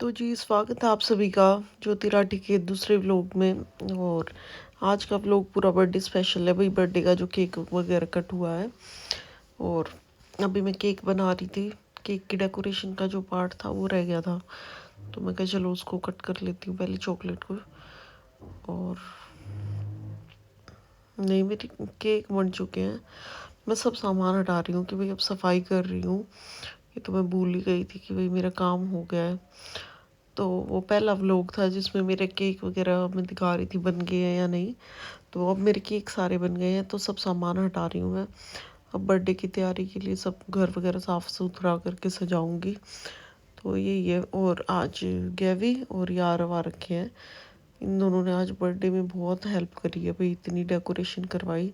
तो जी स्वागत है आप सभी का ज्योति राठी के दूसरे व्लॉग में। और आज का व्लॉग पूरा बर्थडे स्पेशल है भाई। बर्थडे का जो केक वगैरह कट हुआ है और अभी मैं केक बना रही थी। केक की डेकोरेशन का जो पार्ट था वो रह गया था, तो मैं कहा चलो उसको कट कर लेती हूँ पहले चॉकलेट को। और नहीं, मेरे केक बन चुके हैं। मैं सब सामान हटा रही हूँ कि भाई अब सफाई कर रही हूँ। ये तो मैं भूल ही गई थी कि भाई मेरा काम हो गया है। तो वो पहला व्लॉग था जिसमें मेरे केक वगैरह मैं दिखा रही थी बन गए हैं या नहीं। तो अब मेरे केक सारे बन गए हैं, तो सब सामान हटा रही हूँ मैं। अब बर्थडे की तैयारी के लिए सब घर वगैरह साफ़ सुथरा करके सजाऊंगी। तो यही है। और आज गैवी और यारव आ रखे हैं। इन दोनों ने आज बर्थडे में बहुत हेल्प करी है भाई, इतनी डेकोरेशन करवाई।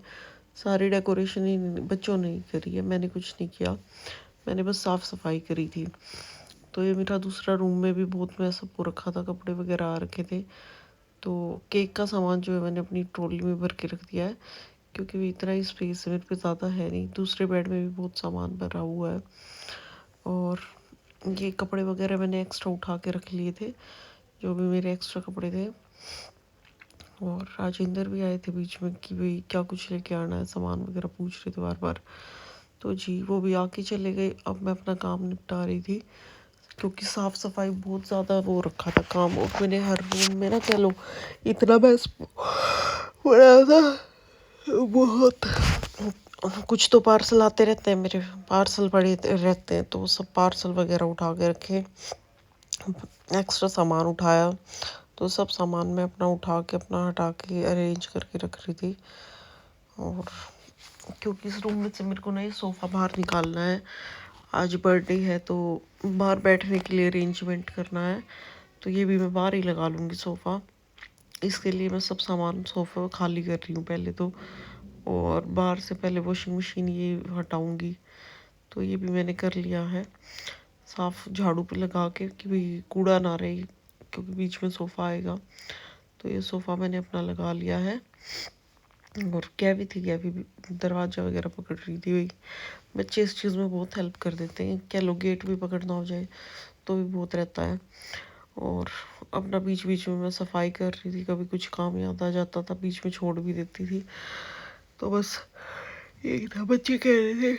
सारी डेकोरेशन ही बच्चों ने ही करी है, मैंने कुछ नहीं किया। मैंने बस साफ़ सफाई करी थी। तो ये मेरा दूसरा रूम में भी बहुत मैं सब हो रखा था, कपड़े वगैरह आ रखे थे। तो केक का सामान जो है मैंने अपनी ट्रॉली में भर के रख दिया है, क्योंकि इतना ही स्पेस मेरे पे ज़्यादा है नहीं। दूसरे बेड में भी बहुत सामान भरा हुआ है। और ये कपड़े वगैरह मैंने एक्स्ट्रा उठा के रख लिए थे, जो भी मेरे एक्स्ट्रा कपड़े थे। और राजेंद्र भी आए थे बीच में कि भाई क्या कुछ लेके आना है, सामान वगैरह पूछ रहे थे बार बार। तो जी वो भी आके चले गए। अब मैं अपना काम निपटा रही थी, क्योंकि साफ़ सफाई बहुत ज़्यादा वो रखा था काम। और मैंने हर रूम में ना कह लो इतना मैस बड़ा था बहुत। कुछ तो पार्सल आते रहते हैं, मेरे पार्सल पड़े रहते हैं, तो सब पार्सल वगैरह उठा के रखे। एक्स्ट्रा सामान उठाया, तो सब सामान मैं अपना उठा के अपना हटा के अरेंज करके रख रही थी। और क्योंकि इस रूम में से मेरे को ना ये सोफ़ा बाहर निकालना है। आज बर्थडे है तो बाहर बैठने के लिए अरेंजमेंट करना है, तो ये भी मैं बाहर ही लगा लूँगी सोफ़ा। इसके लिए मैं सब सामान सोफ़ा खाली कर रही हूँ पहले तो। और बाहर से पहले वॉशिंग मशीन ये हटाऊँगी। तो ये भी मैंने कर लिया है साफ़, झाड़ू पे लगा के कि भाई कूड़ा ना रहे, क्योंकि बीच में सोफ़ा आएगा। तो ये सोफ़ा मैंने अपना लगा लिया है। और कैवी थी, कैवी भी दरवाज़ा वगैरह पकड़ रही थी भाई। बच्चे इस चीज़ में बहुत हेल्प कर देते हैं, क्या लो गेट भी पकड़ना हो जाए तो भी बहुत रहता है। और अपना बीच बीच में मैं सफाई कर रही थी, कभी कुछ काम याद आ जाता था बीच में छोड़ भी देती थी। तो बस यही था। बच्चे कह रहे थे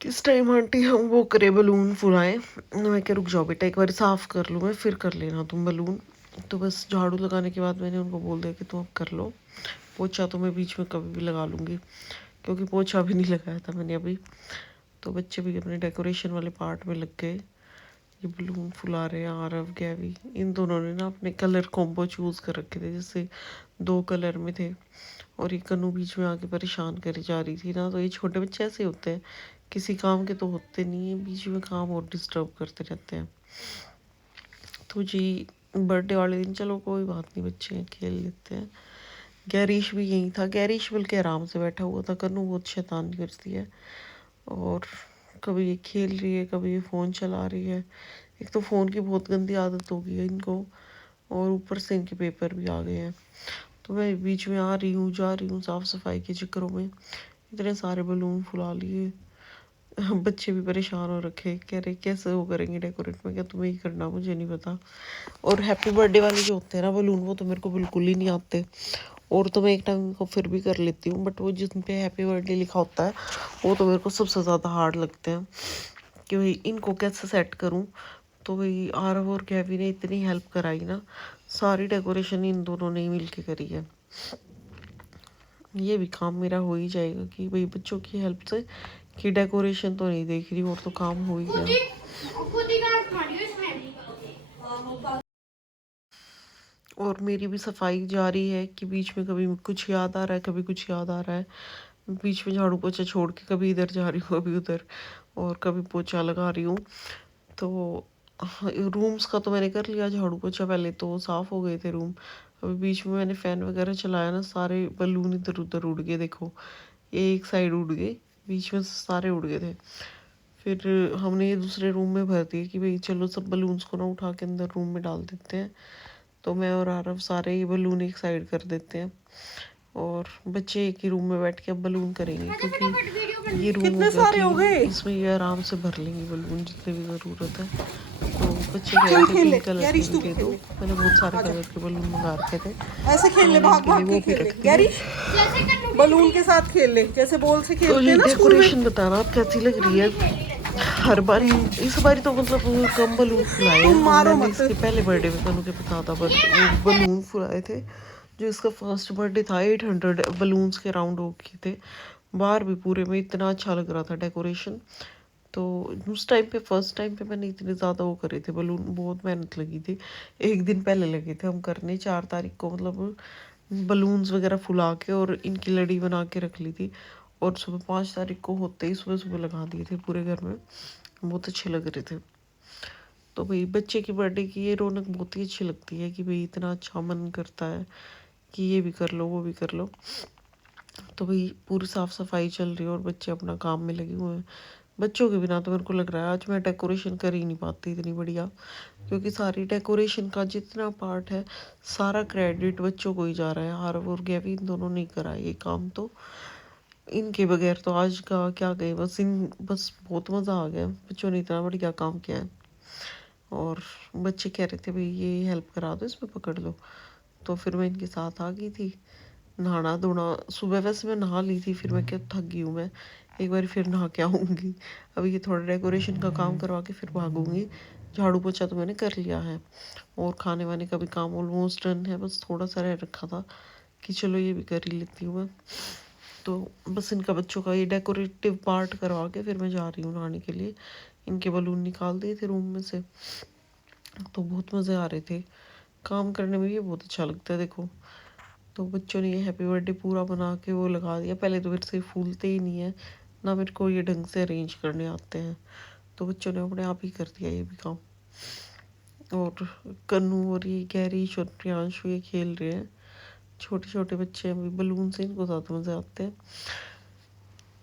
किस टाइम आंटी हम वो करे बलून फुलाएं। मैं क्या रुक जाओ बेटा, एक बार साफ़ कर लूँ मैं, फिर कर लेना तुम बलून। तो बस झाड़ू लगाने के बाद मैंने उनको बोल दिया कि तुम अब कर लो। पोछा तो मैं बीच में कभी भी लगा लूँगी, क्योंकि पोछा भी नहीं लगाया था मैंने अभी। तो बच्चे भी अपने डेकोरेशन वाले पार्ट में लग गए। ये बलून फुला रहे हैं आरव गैवी। इन दोनों ने ना अपने कलर कॉम्बो चूज़ कर रखे थे, जैसे 2 कलर में थे। और ये कन्नू बीच में आके परेशान करी जा रही थी ना। तो ये छोटे बच्चे ऐसे होते हैं, किसी काम के तो होते नहीं है, बीच में काम और डिस्टर्ब करते रहते हैं। तो जी बर्थडे वाले दिन चलो कोई बात नहीं, बच्चे हैं खेल लेते हैं। गैरिश भी यहीं था। गैरिश बल्कि आराम से बैठा हुआ था, कन्नू बहुत शैतानी करती है। और कभी ये खेल रही है, कभी ये फ़ोन चला रही है। एक तो फ़ोन की बहुत गंदी आदत हो गई है इनको, और ऊपर से इनके पेपर भी आ गए हैं। तो मैं बीच में आ रही हूँ जा रही हूँ साफ़ सफाई के चक्करों में, इतने सारे बलून फुला लिए। बच्चे भी परेशान हो रखे, कह रहे कैसे वो करेंगे डेकोरेट। में क्या तुम्हें ही करना, मुझे नहीं पता। और हैप्पी बर्थडे वाले जो होते हैं ना बलून, वो तो मेरे को बिल्कुल ही नहीं आते। और तो मैं एक टाइम को फिर भी कर लेती हूँ, बट वो जिस पे हैप्पी बर्थडे लिखा होता है वो तो मेरे को सबसे ज़्यादा हार्ड लगते हैं कि भाई इनको कैसे सेट करूँ। तो भाई आरव और कैवी ने इतनी हेल्प कराई ना, सारी डेकोरेशन इन दोनों ने ही मिल के करी है। ये भी काम मेरा हो ही जाएगा कि भाई बच्चों की हेल्प से, कि डेकोरेशन तो नहीं देख रही और तो काम हो ही गया। और मेरी भी सफाई जारी है कि बीच में कभी कुछ याद आ रहा है, कभी कुछ याद आ रहा है। बीच में झाड़ू पोछा छोड़ के कभी इधर जा रही हूँ कभी उधर, और कभी पोछा लगा रही हूँ। तो रूम्स का तो मैंने कर लिया झाड़ू पोछा, पहले तो साफ़ हो गए थे रूम। अभी बीच में मैंने फ़ैन वगैरह चलाया ना, सारे बलून इधर उधर उड़ गए। देखो ये एक साइड उड़ गए, बीच में सारे उड़ गए थे। फिर हमने ये दूसरे रूम में भर दिए कि भाई चलो सब बलून्स को ना उठा के अंदर रूम में डाल देते हैं। तो मैं और आरव सारे ही बलून एक साइड कर देते हैं, और बच्चे एक ही रूम में बैठ के अब बलून करेंगे, क्योंकि ये रूम कितने सारे हो गए, इसमें ये आराम से भर लेंगे बलून जितने भी ज़रूरत है। तो बच्चे कह रहे थे पिंक कलर के दे दो। मैंने बहुत सारे कलर के बलून मंगा रखे थे। ऐसे खेल ले, भाग भाग के खेल ले गैरिश, बलून के साथ खेल ले जैसे बॉल से खेलते हैं ना स्कूल में। डेकोरेशन बताना आप कैसी लग रही है? हर बार इस बार तो मतलब कम बलून फुलाए हैं। मैंने इसके पहले बर्थडे में तनु के पता था बलून फुलाए थे। जो इसका फर्स्ट बर्थडे था 800 बलून्स के राउंड हो गए थे। बाहर भी पूरे में इतना अच्छा लग रहा था डेकोरेशन। तो उस टाइम पे फर्स्ट टाइम पे मैंने इतने ज़्यादा वो करे थे बलून, बहुत मेहनत लगी थी। एक दिन पहले लगे थे हम करने, 4 तारीख को मतलब बलून्स वगैरह फुला के और इनकी लड़ी बना के रख ली थी। और सुबह 5 तारीख को होते ही सुबह सुबह लगा दिए थे पूरे घर में। बहुत अच्छे लग रहे थे। तो भाई बच्चे की बर्थडे की ये रौनक बहुत ही अच्छी लगती है कि भाई इतना अच्छा मन करता है कि ये भी कर लो वो भी कर लो। तो भाई पूरी साफ़ सफाई चल रही है और बच्चे अपना काम में लगे हुए हैं। बच्चों के बिना तो मेरे को लग रहा है आज मैं डेकोरेशन कर ही नहीं पाती इतनी बढ़िया। क्योंकि सारी डेकोरेशन का जितना पार्ट है सारा क्रेडिट बच्चों को ही जा रहा है। हारव और गेविन दोनों नहीं करा ये काम। तो इनके बगैर तो आज का क्या गए, बस बहुत मज़ा आ गया। बच्चों ने इतना बढ़िया काम किया है। और बच्चे कह रहे थे भाई ये हेल्प करा दो, इसमें पकड़ लो। तो फिर मैं इनके साथ आ गई थी। नहाना धोना सुबह वैसे मैं नहा ली थी, फिर मैं क्या थक गई हूँ मैं, एक बार फिर नहा के आऊँगी। अभी ये थोड़ा डेकोरेशन का काम करवा के फिर भागूंगी। झाड़ू पोछा तो मैंने कर लिया है और खाने वाने का भी काम ऑलमोस्ट डन है। बस थोड़ा सा रह रखा था कि चलो ये भी कर ही लेती हूँ मैं। तो बस इनका बच्चों का ये डेकोरेटिव पार्ट करवा के फिर मैं जा रही हूँ नहाने के लिए। इनके बलून निकाल दिए थे रूम में से। तो बहुत मज़े आ रहे थे, काम करने में ये बहुत अच्छा लगता है। देखो तो बच्चों ने ये हैप्पी बर्थडे पूरा बना के वो लगा दिया। पहले तो मेरे से फूलते ही नहीं है ना, मेरे को ये ढंग से अरेंज करने आते हैं। तो बच्चों ने अपने आप ही कर दिया ये भी काम। और कन्नू और ये गैरिश और प्रियांशु ये खेल रहे हैं। छोटे छोटे बच्चे हैं, अभी बलून से इनको ज़्यादा मज़े आते हैं।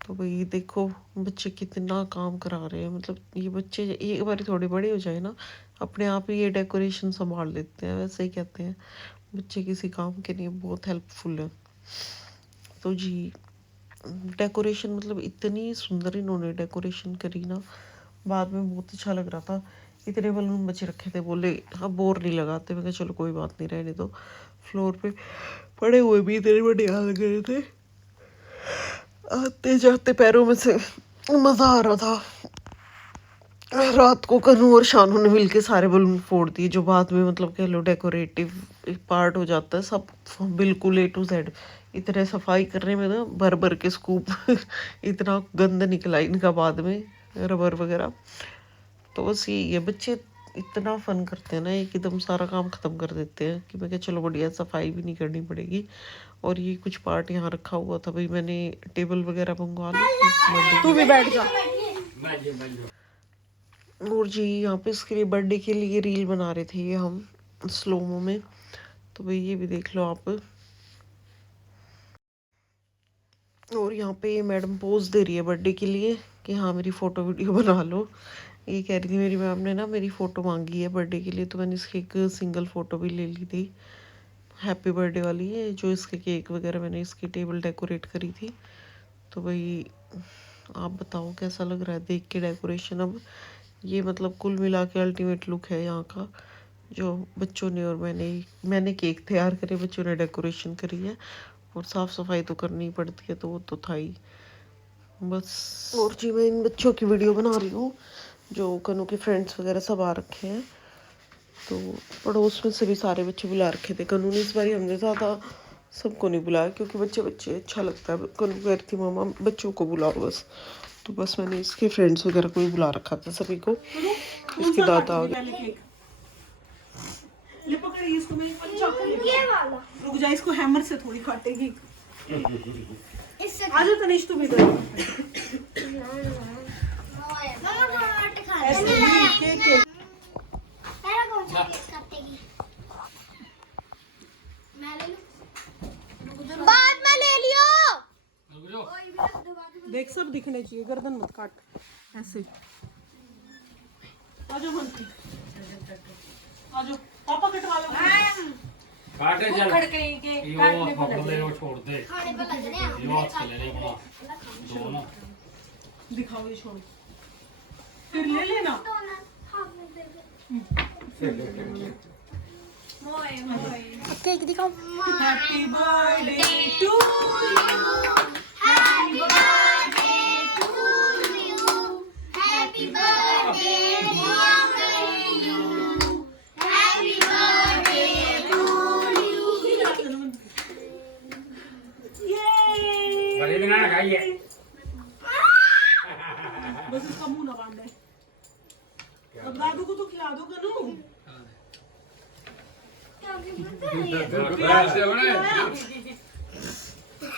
तो भाई देखो बच्चे कितना काम करा रहे हैं। मतलब ये बच्चे एक बार थोड़े बड़े हो जाए ना अपने आप ही ये डेकोरेशन संभाल लेते हैं। वैसे ही कहते हैं बच्चे किसी काम के लिए बहुत हेल्पफुल है। तो जी डेकोरेशन मतलब इतनी सुंदर इन्होंने डेकोरेशन करी ना, बाद में बहुत अच्छा लग रहा था। इतने बलून बचे रखे थे, बोले अब बोर नहीं लगाते। मैं कहा चलो कोई बात नहीं रहने दो। फ्लोर पे पड़े हुए भी इतने बढ़िया लग रहे थे, आते जाते पैरों में से मज़ा आ रहा था। रात को कन्नू और शानू ने मिलके सारे बलून फोड़ दिए, जो बाद में मतलब कह लो डेकोरेटिव पार्ट हो जाता है सब बिल्कुल A to Z। इतने सफाई करने में ना भर भर के स्कूप इतना गंद निकला इनका बाद में, रबर वगैरह। तो बस यही है, बच्चे इतना फन करते हैं ना एकदम सारा काम ख़त्म कर देते हैं कि मैं क्या चलो बढ़िया सफाई भी नहीं करनी पड़ेगी। और ये कुछ पार्ट यहाँ रखा हुआ था भाई, मैंने टेबल वगैरह मंगवा ली। तू भी बैठ जा। और जी यहाँ पे इसके लिए बर्थडे के लिए रील बना रहे थे ये हम स्लोमो में। तो भाई ये भी देख लो आप। और यहाँ पे ये मैडम पोज दे रही है बर्थडे के लिए कि हाँ मेरी फ़ोटो वीडियो बना लो। ये कह रही थी मेरी मैम ने ना मेरी फ़ोटो मांगी है बर्थडे के लिए, तो मैंने इसकी एक सिंगल फ़ोटो भी ले ली थी हैप्पी बर्थडे वाली है। जो इसके केक वगैरह मैंने इसकी टेबल डेकोरेट करी थी। तो भाई आप बताओ कैसा लग रहा है देख के डेकोरेशन। अब ये मतलब कुल मिला के अल्टीमेट लुक है यहाँ का, जो बच्चों ने और मैंने केक तैयार करे, बच्चों ने डेकोरेशन करी है। और साफ़ सफाई तो करनी ही पड़ती है, तो वो तो था ही बस। और जी मैं इन बच्चों की वीडियो बना रही हूँ, जो कन्नू के फ्रेंड्स वगैरह सब आ रखे हैं। तो पड़ोस में से भी सारे बच्चे बुला रखे थे। कन्नू ने इस बार हमने ज़्यादा सबको नहीं बुलाया क्योंकि बच्चे बच्चे अच्छा लगता है। कन्नू कह रही थी मामा बच्चों को बुलाओ बस। तो बस मैंने इसके फ्रेंड्स वगैरह को ही बुला रखा था सभी को। इसके दादा आ गए। रुक जा, इसको हैमर से थोड़ी काटेगी। आजा तनिष तू भी इधर। बाद में ले लियो। देख सब दिखने चाहिए, गर्दन मत काट ऐसे। आजो बंटी, आजो पापा कटवा लो। काटे चल खड़के के काटने को पकड़ ले वो छोड़ दे खाने पर लगने हैं। यो हाथ से ले ले बड़ा दो ना दिखाओ ये छोड़, फिर ले लेना। केक दिखाओ। Happy birthday to happy birthday to you. Happy birthday you. Happy birthday to you. बड़े दिन ना खाइए बस इसका मुंह ना बांधे। अब दादू को तो खिला दो कनू।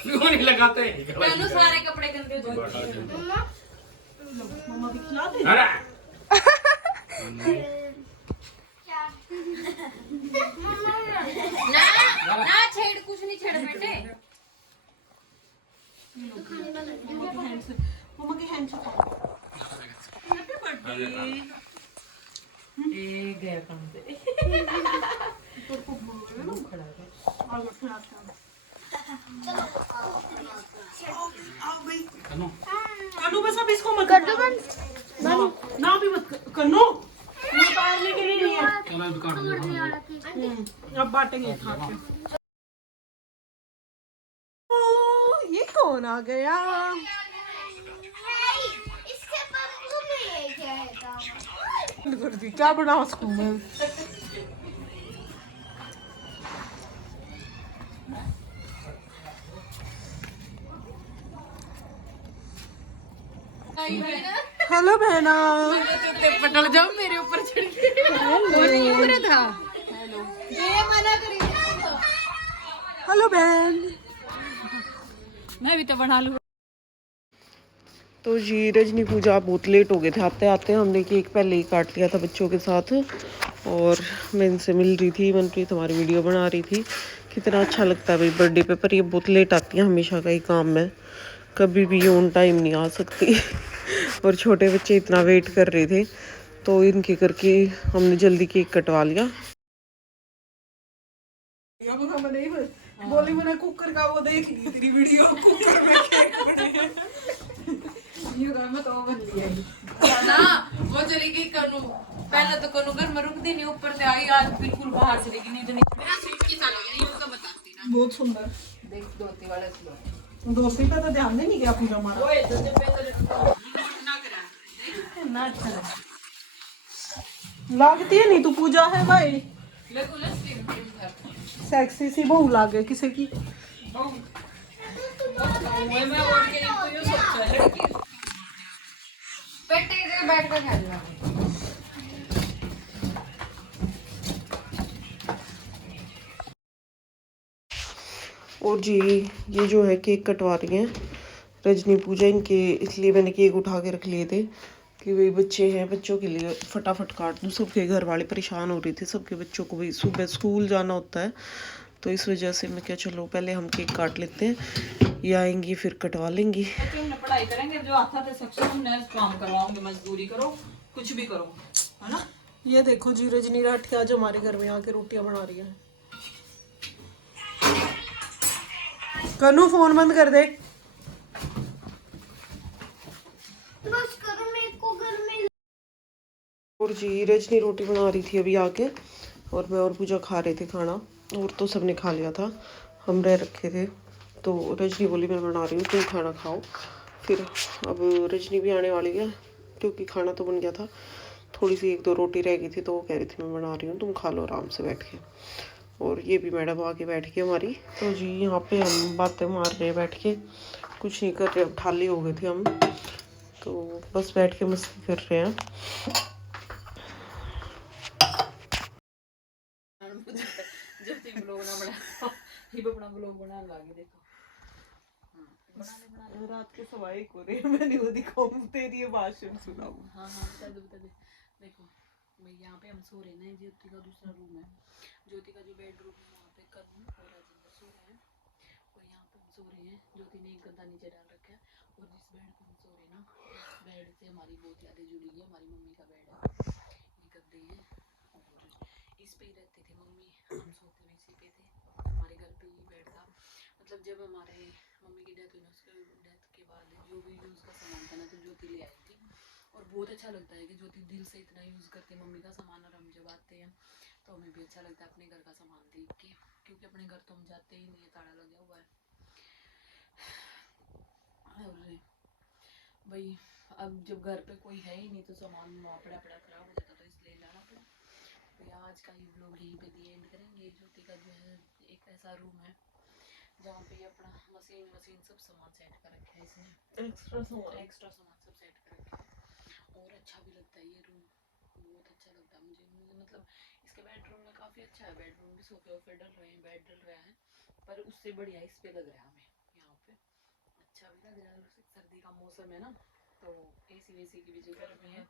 क्यों नहीं लगाते मैंने सारे कपड़े गंदे हो जाते मम्मा भी खिला दे। अरे ना ना छेड़ कुछ नहीं छेड़ बेटे मम्मा के हैंड से हैप्पी बर्थडे। ए गया काम पे कन्नू बस अब इसको मत ना भी मत कन्नू उतारने के लिए नहीं है। अब बांटेंगे खा के। ये कौन आ गया? इसके बम्बू में ये क्या है? कर दी क्या बना उसको मैं। हेलो बहना। पटल जाओ मेरे ऊपर चढ़ के वो नहीं पूरा था ये मना करी हेलो बहन। मैं भी तो बना लूं। तो जी रजनी पूजा बहुत लेट हो गए थे आते आते। हमने केक पहले ही काट लिया था बच्चों के साथ और मैं इनसे मिल रही थी। मनप्रीत हमारी वीडियो बना रही थी। कितना अच्छा लगता है भाई बर्थडे पे, पर ये बहुत लेट आती है हमेशा का ही काम में, कभी भी ऑन टाइम नहीं आ सकती। और छोटे बच्चे इतना वेट कर रहे थे तो इनके करके हमने जल्दी केक कटवा लिया। अब हम नहीं बोली मैंने कुकर का वो देख ली तेरी वीडियो। कुकर में केक बने हैं। ना वो चली गई कनु पहले तो कनु घर में रुकती नहीं ऊपर से आई आज बिल्कुल बाहर चली गई नहीं तो नहीं मेरा सूट की साल हो गया यूं का बताती ना बहुत सुंदर। देख धोती वाला स्लो दोस्ती पे तो ध्यान नहीं गया पूजा हमारा। ओए तो जब पे ना करा ना अच्छा लगा। लगती है नहीं तू पूजा है भाई। लेको लस्सी सेक्सी सी बहू लागे किसी की। मैं और के तो ये सोचा लड़की बेटे इधर बैठ कर खा रहा और जी ये जो है केक कटवा रही हैं रजनी पूजा इनके, इसलिए मैंने केक उठा के रख लिए थे कि भाई बच्चे हैं, बच्चों के लिए फटाफट काट दूँ। सबके घर वाले परेशान हो रहे थे, सबके बच्चों को भाई सुबह स्कूल जाना होता है तो इस वजह से मैं क्या चलो पहले हम केक काट लेते हैं, ये आएंगी फिर कटवा लेंगी। हमने पढ़ाई करेंगे जो आता था सबसे हम नर्स काम करवाओगे, मजदूरी करो कुछ भी करो है ना। ये देखो जी रजनी राठी आज हमारे घर में आके रोटियां बना रही है। कनू फोन बंद कर दे। बस करो मेरे को घर में। और जी रजनी रोटी बना रही थी अभी आके और मैं और पूजा खा रहे थे खाना, और तो सबने खा लिया था, हम रह रखे थे। तो रजनी बोली मैं बना रही हूँ तुम खाना खाओ। फिर अब रजनी भी आने वाली है क्योंकि खाना तो बन गया था, थोड़ी सी एक दो रोटी रह गई थी तो वो कह रही थी मैं बना रही हूँ तुम खा लो आराम से बैठ के। और ये भी मैडम आके बैठ गई हमारी। तो जी यहाँ पे हम बातें मार रहे हैं बैठ के, कुछ नहीं कर रहे, अब ठाली हो गए थे हम तो बस बैठ के मस्ती कर रहे हैं। जब तुम लोग ना बना ये अपना ब्लॉग बनाने लगे देखो रात के सवाई को रे मैंने वो दिखाऊं तेरी ये भाषण सुनाऊं। हाँ बता दे देखो भाई यहाँ पे हम सो रहे हैं, ज्योति का दूसरा रूम है, ज्योति का जो बेडरूम है वहाँ पे कदम और राजेंद्र सो रहे हैं और यहाँ पे हम सो रहे हैं। ज्योति ने एक गद्दा नीचे डाल रखा है और जिस बेड पे हम सो रहे हैं ना बेड से हमारी बहुत यादें जुड़ी है। हमारी मम्मी का बेड है, ये गद्दे हैं और इस पे ही रहते थे मम्मी, हम सोते भी इसी पे थे। हमारे घर पे ही बेड था, मतलब जब हमारे मम्मी की डेथ हुई ना उसके डेथ के बाद जो भी यूज़ का सामान था ना तो ज्योति ले आई थी। और बहुत अच्छा लगता है कि ज्योति दिल से इतना यूज़ करती है मम्मी का सामान और हम तो हमें भी अच्छा लगता है अपने घर का सामान देख के, क्योंकि अपने घर तो हम जाते ही नहीं है, ताला लगा हुआ है। और भाई अब जब घर पे कोई है ही नहीं तो सामान वहाँ पड़ा पड़ा खराब हो जाता, तो इसलिए लाना पड़ा। तो आज का ये व्लॉग यहीं पे दी एंड करेंगे। ज्योति का जो है एक ऐसा रूम है जहाँ पे अपना मशीन सब सामान सेट कर रखा है इसने, एक्स्ट्रा सामान सब सेट कर रखा है। और अच्छा भी लगता है ये रूम, बहुत अच्छा लगता है मुझे मतलब इसके बेडरूम में काफ़ी अच्छा है। बेडरूम भी सोफे वोफे डल रहे हैं, बेड डल रहा है, पर उससे बढ़िया इस पे लग रहा है हमें यहाँ पे, अच्छा भी लग रहा है। सर्दी का मौसम है ना, तो एसी वेसी की भी जो गर्मी है,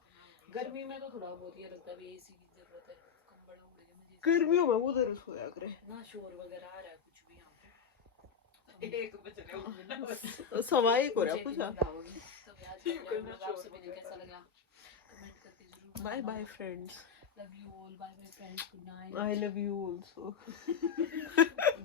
गर्मी में तो थोड़ा बहुत ये लगता है एसी की जरूरत है। कंबल उड़ गए मुझे गर्मियों में उधर सोया करे ना, शोर वगैरह आ रहा है कुछ भी यहाँ पे। एक बज रहे होंगे ना बस। सवा एक हो रहा है मुझे पूछा। नींद आओगी। तो आज का व्लॉग आप सभी ने कैसा लगा कमेंट करके जरूर bye bye friends, love you all, bye bye friends, good night. I love you also.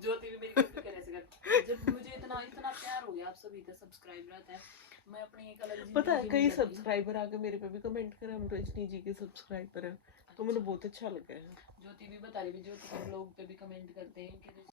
Jyoti भी मेरी कॉपी करे ऐसे कर, जब मुझे इतना प्यार हो गया आप सभी का सब्सक्राइब रहता है, मैं अपनी एक अलग पता है जिंदगी कई नहीं करती। सब्सक्राइबर आके मेरे पे भी कमेंट करे हम रजनी जी के सब्सक्राइबर हैं, तो मुझे बहुत अच्छा लगा है। ज्योति भी बता रही है, ज्योति के ब्लॉग पे भी कमेंट करते हैं कि